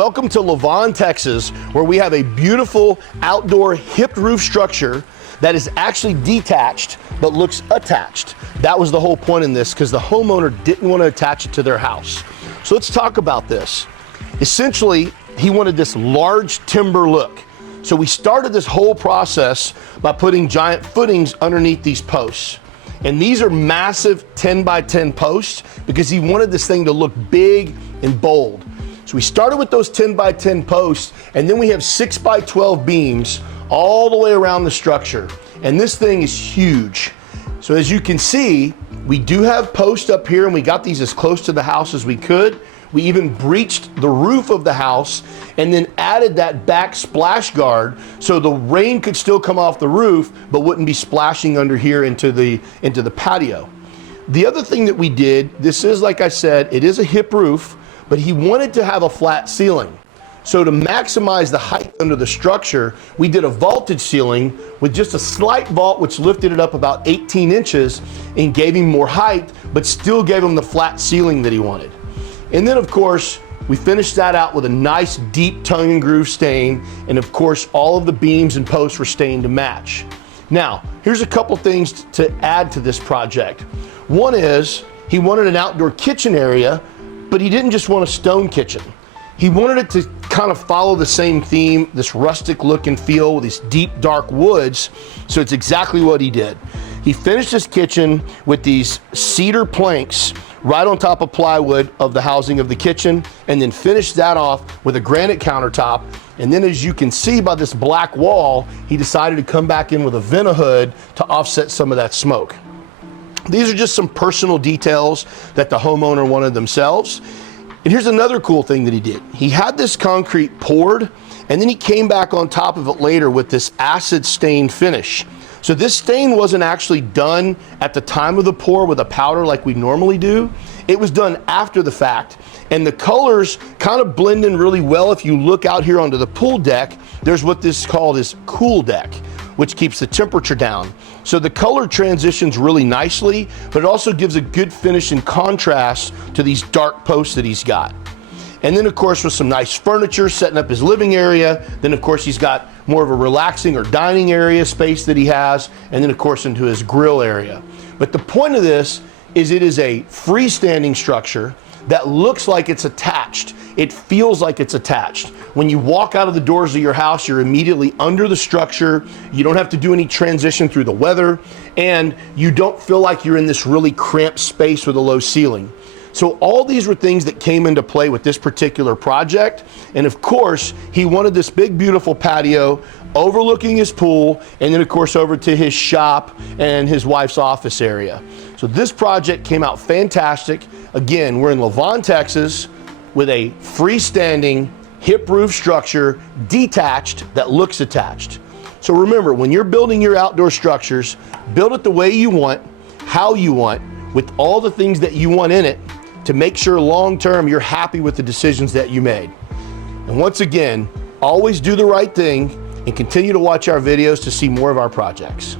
Welcome to Lavon, Texas, where we have a beautiful outdoor hip roof structure that is actually detached but looks attached. That was the whole point in this, because the homeowner didn't want to attach it to their house. So let's talk about this. Essentially, he wanted this large timber look. So we started this whole process by putting giant footings underneath these posts. And these are massive 10 by 10 posts because he wanted this thing to look big and bold. So we started with those 10 by 10 posts, and then we have 6 by 12 beams all the way around the structure. And this thing is huge. So as you can see, we do have posts up here, and we got these as close to the house as we could. We even breached the roof of the house and then added that back splash guard so the rain could still come off the roof but wouldn't be splashing under here into the patio. The other thing that we did, this is, like I said, it is a hip roof, but he wanted to have a flat ceiling. So to maximize the height under the structure, we did a vaulted ceiling with just a slight vault, which lifted it up about 18 inches and gave him more height, but still gave him the flat ceiling that he wanted. And then, of course, we finished that out with a nice deep tongue and groove stain, and of course all of the beams and posts were stained to match. Now, here's a couple things to add to this project. One is he wanted an outdoor kitchen area, but he didn't just want a stone kitchen. He wanted it to kind of follow the same theme, this rustic look and feel with these deep dark woods, so it's exactly what he did. He finished his kitchen with these cedar planks right on top of plywood of the housing of the kitchen, and then finished that off with a granite countertop. And then, as you can see by this black wall, he decided to come back in with a vent-a-hood to offset some of that smoke. These are just some personal details that the homeowner wanted themselves. And here's another cool thing that he did. He had this concrete poured, and then he came back on top of it later with this acid stained finish. So this stain wasn't actually done at the time of the pour with a powder like we normally do. It was done after the fact, and the colors kind of blend in really well. If you look out here onto the pool deck, there's what this is called is cool deck, which keeps the temperature down. So the color transitions really nicely, but it also gives a good finish and contrast to these dark posts that he's got. And then, of course, with some nice furniture, setting up his living area. Then, of course, he's got more of a relaxing or dining area space that he has. And then, of course, into his grill area. But the point of this is it is a freestanding structure that looks like it's attached. It feels like it's attached. When you walk out of the doors of your house, you're immediately under the structure. You don't have to do any transition through the weather, and you don't feel like you're in this really cramped space with a low ceiling. So all these were things that came into play with this particular project. And of course, he wanted this big, beautiful patio overlooking his pool, and then of course over to his shop and his wife's office area. So this project came out fantastic. Again, we're in Lavon, Texas, with a freestanding hip roof structure, detached, that looks attached. So remember, when you're building your outdoor structures, build it the way you want, how you want, with all the things that you want in it, to make sure long-term you're happy with the decisions that you made. And once again, always do the right thing and continue to watch our videos to see more of our projects.